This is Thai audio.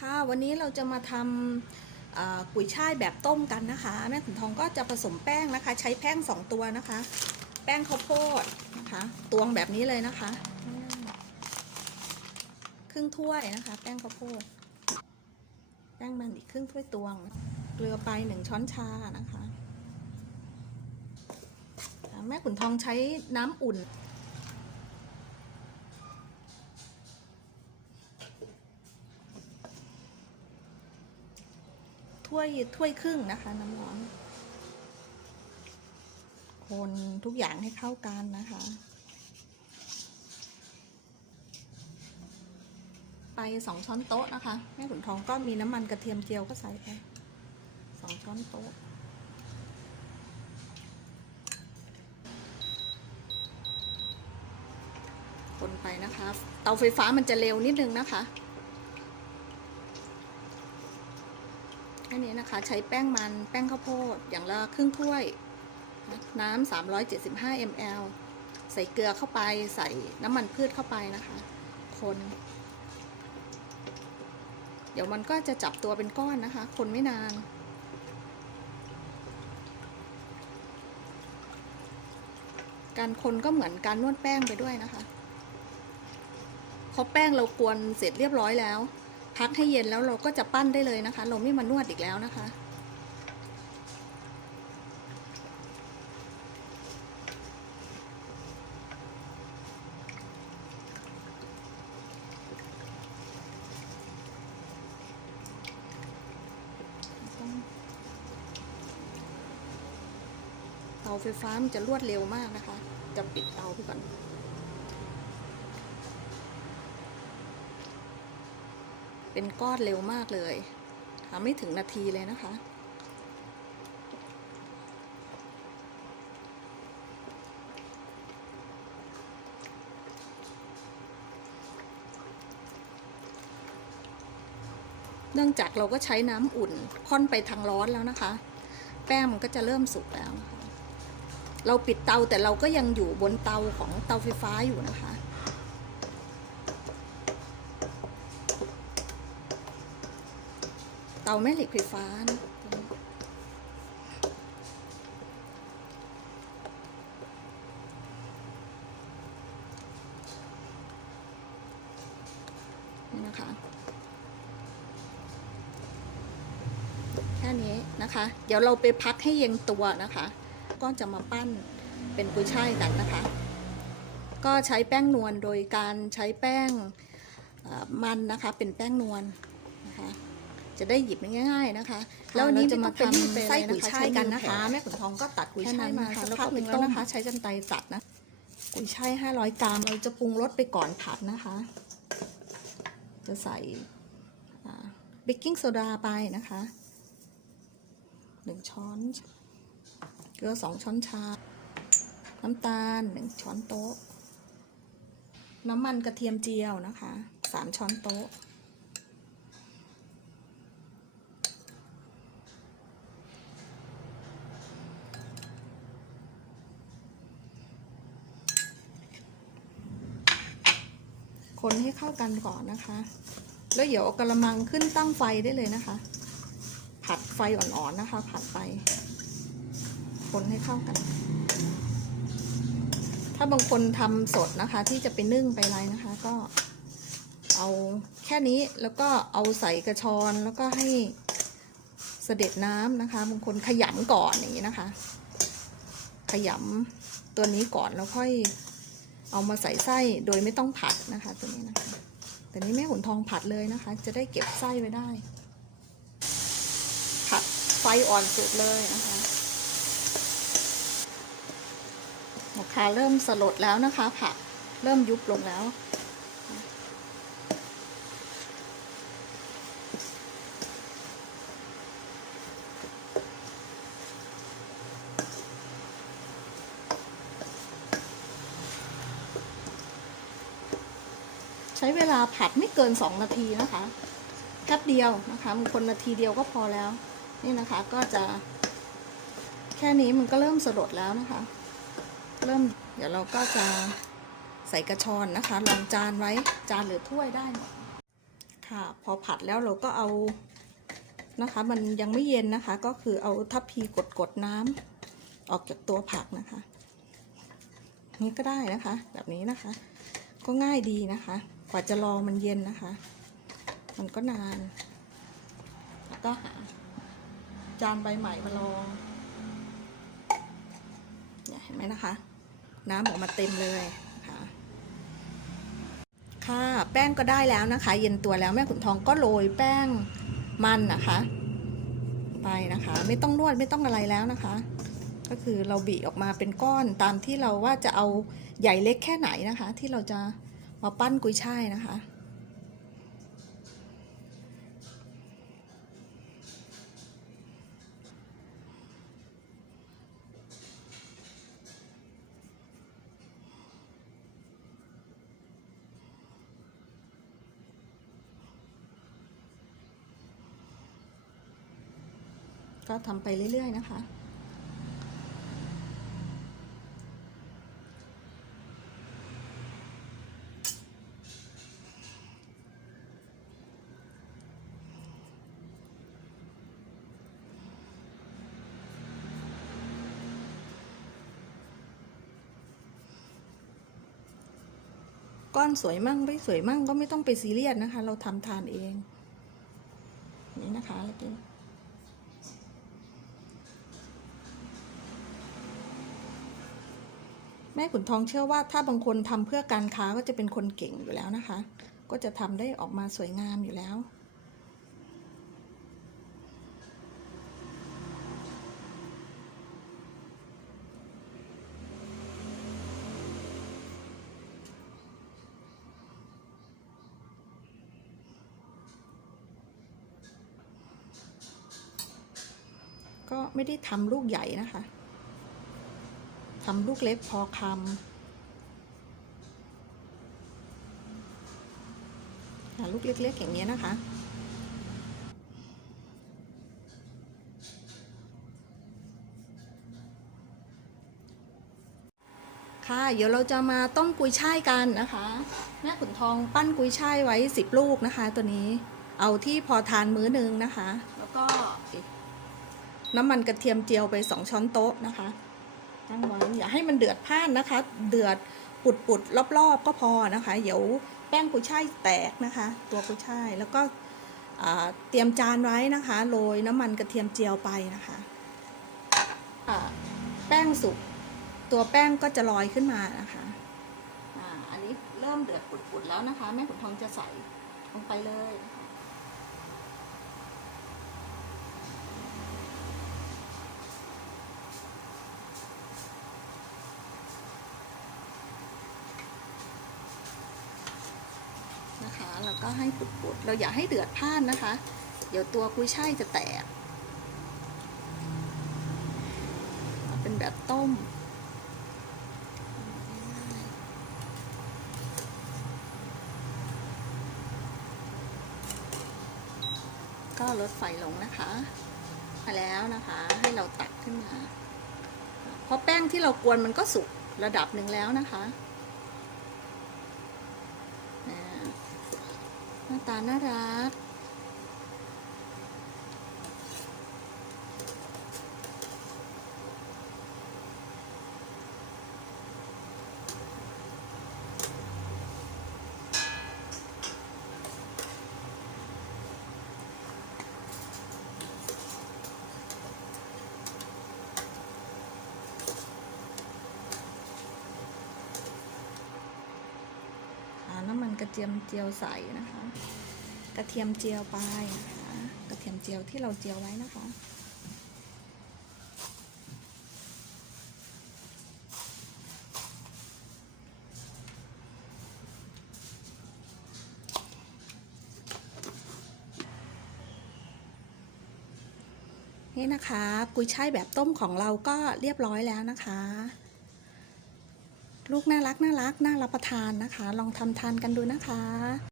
ค่ะวันนี้เราจะมาทำกุยช่ายแบบต้มกันนะคะ แม่ขุนทองก็จะผสมแป้งนะคะ ใช้แป้งสองตัวนะคะ แป้งข้าวโพดนะคะตวงแบบนี้เลยนะคะ ครึ่งถ้วยนะคะ แป้งข้าวโพด แป้งมันอีกครึ่งถ้วยตวง เกลือไปหนึ่งช้อนชานะคะ แม่ขุนทองใช้น้ำอุ่น ถ้วยถ้วยครึ่งนะคะ น้ำร้อน คนทุกอย่างให้เข้ากันนะคะ ไปสองช้อนโต๊ะนะคะ แม่ขุนทองก็มีน้ำมันกระเทียมเจียวก็ใส่ไปสองช้อนโต๊ะคนไปนะคะ เตาไฟฟ้ามันจะเร็วนิดนึงนะคะ แค่นี้นะคะใช้แป้งมันแป้งข้าวโพดอย่างละครึ่งถ้วยนะน้ำ375 ml ใส่เกลือเข้าไปใส่น้ำมันพืชเข้าไปนะคะ คน เดี๋ยวมันก็จะจับตัวเป็นก้อนนะคะ คนไม่นานการคนก็เหมือนการนวดแป้งไปด้วยนะคะ พอแป้งเรากวนเสร็จเรียบร้อยแล้ว พักให้เย็นแล้วเราก็จะปั้นได้เลยนะคะ เราไม่มานวดอีกแล้วนะคะ เตาไฟฟ้ามันจะรวดเร็วมากนะคะ จะปิดเตาไปก่อน เป็นก้อนเร็วมากเลยทำไม่ถึงนาทีเลยนะคะ เนื่องจากเราก็ใช้น้ำอุ่นค่อนไปทางร้อนแล้วนะคะ แป้งมันก็จะเริ่มสุกแล้ว เราปิดเตาแต่เราก็ยังอยู่บนเตาของเตาไฟฟ้าอยู่นะคะ เตาแม่เหล็กไฟฟ้านะนี่นะคะ แค่นี้นะคะ เดี๋ยวเราไปพักให้เย็นตัวนะคะ ก็จะมาปั้นเป็นกุยช่ายกันนะคะ ก็ใช้แป้งนวลโดยการใช้แป้งมันนะคะ เป็นแป้งนวลนะคะ จะได้หยิบง่ายๆนะคะ แล้ววันนี้จะมาทำไส้กุยช่ายกันนะคะ แม่ขุนทองก็ตัดกุยช่ายมาสักพักหนึ่งแล้วนะคะ ใช้กันไกรตัดนะ กุยช่าย500 กรัมเราจะปรุงรสไปก่อนผัดนะคะ จะใส่เบกกิ้งโซดาไปนะคะหนึ่งช้อนเกลือสองช้อนชา น้ำตาลหนึ่งช้อนโต๊ะ น้ำมันกระเทียมเจียวนะคะสามช้อนโต๊ะ คนให้เข้ากันก่อนนะคะ แล้วเดี๋ยวกระมังขึ้นตั้งไฟได้เลยนะคะ ผัดไฟอ่อนๆนะคะ ผัดไป คนให้เข้ากัน ถ้าบางคนทำสดนะคะ ที่จะไปนึ่งไปอะไรนะคะ ก็ เอาแค่นี้แล้วก็เอาใส่กระชอนแล้วก็ให้เสด็จน้ำนะคะบางคนขยำก่อนอย่างนี้นะคะ ขยำตัวนี้ก่อนแล้วค่อย เอามาใส่ไส้โดยไม่ต้องผัดนะคะตัวนี้นะคะ แต่นี้แม่หุนทองผัดเลยนะคะ จะได้เก็บไส้ไว้ได้ ผัดไฟอ่อนสุดเลยนะคะราคาเริ่มสลดแล้วนะคะ ผักเริ่มยุบลงแล้ว ช้เวลาผัดไม่เกินสองนาทีนะคะแป๊บเดียวนะคะบางคนนาทีเดียวก็พอแล้ว นี่นะคะก็จะ แค่นี้มันก็เริ่มสลดแล้วนะคะ เริ่มเดี๋ยวเราก็จะใส่กระชอนนะคะรองจานไว้จานหรือถ้วยได้หมดค่ะ พอผัดแล้วเราก็เอานะคะ มันยังไม่เย็นนะคะ ก็คือเอาทัพพีกดกดๆน้ำออกจากตัวผักนะคะ นี่ก็ได้นะคะ แบบนี้นะคะ ก็ง่ายดีนะคะ กว่าจะรอมันเย็นนะคะ มันก็นาน แล้วก็หาจานใบใหม่มาลองเนี่ยเห็นไหมนะคะ น้ำออกมาเต็มเลยคะค่ะ แป้งก็ได้แล้วนะคะ เย็นตัวแล้วแม่ขุนทองก็โรยแป้งมันนะคะ ไปนะคะ ไม่ต้องนวดไม่ต้องอะไรแล้วนะคะ ก็คือเราบีออกมาเป็นก้อนตามที่เราว่าจะเอาใหญ่เล็กแค่ไหนนะคะ ที่เราจะมาปั้นกุยช่ายนะคะก็ทำไปเรื่อย ๆ นะคะ ก้อนสวยมั่งไม่สวยมั่งก็ไม่ต้องไปซีเรียสนะคะ เราทำทานเอง นี่นะคะแล้วก็แม่ขุนทองเชื่อว่าถ้าบางคนทำเพื่อการค้าก็จะเป็นคนเก่งอยู่แล้วนะคะ ก็จะทำได้ออกมาสวยงามอยู่แล้ว ก็ไม่ได้ทำลูกใหญ่นะคะทำลูกเล็กพอคำหาลูกเล็กๆอย่างนี้ยนะคะค่ะเดี๋ยวเราจะมาต้มกุยช่ายกันนะคะแม่ขุนทองปั้นกุยช่ายไว้10ลูกนะคะ ตัวนี้เอาที่พอทานมื้อหนึงนะคะ แล้วก็ น้ำมันกระเทียมเจียวไปสองช้อนโต๊ะนะคะตั้งไว้อย่าให้มันเดือดพล่านนะคะ เดือดปุดปุดๆรอบๆ ก็พอนะคะ เดี๋ยวแป้งกุยช่ายแตกนะคะ ตัวกุยช่ายแล้วก็เตรียมจานไว้นะคะโรยน้ำมันกระเทียมเจียวไปนะคะแป้งสุกตัวแป้งก็จะลอยขึ้นมานะคะอันนี้เริ่มเดือดปุดๆแล้วนะคะ แม่ขุนทองจะใส่ลงไปเลยนะคะ นะคะ แล้วก็ให้ปุดๆ เราอย่าให้เดือดพล่านนะคะ เดี๋ยวตัวกุ้ยช่ายจะแตกเอาเป็นแบบต้มก็ลดไฟลงนะคะมาแล้วนะคะให้เราตักขึ้นมา เพราะแป้งที่เรากวนมันก็สุกระดับหนึ่งแล้วนะคะ อ่าหน้า ตาน่ารัก น้ำมันกระเทียมเจียวใส่นะคะ กระเทียมเจียวไปนะคะกระเทียมเจียวที่เราเจียวไว้นะคะ นี่นะคะ กุยช่ายแบบต้มของเราก็เรียบร้อยแล้วนะคะลูกน่ารักน่ารักน่ารับประทานนะคะ ลองทำทานกันดูนะคะ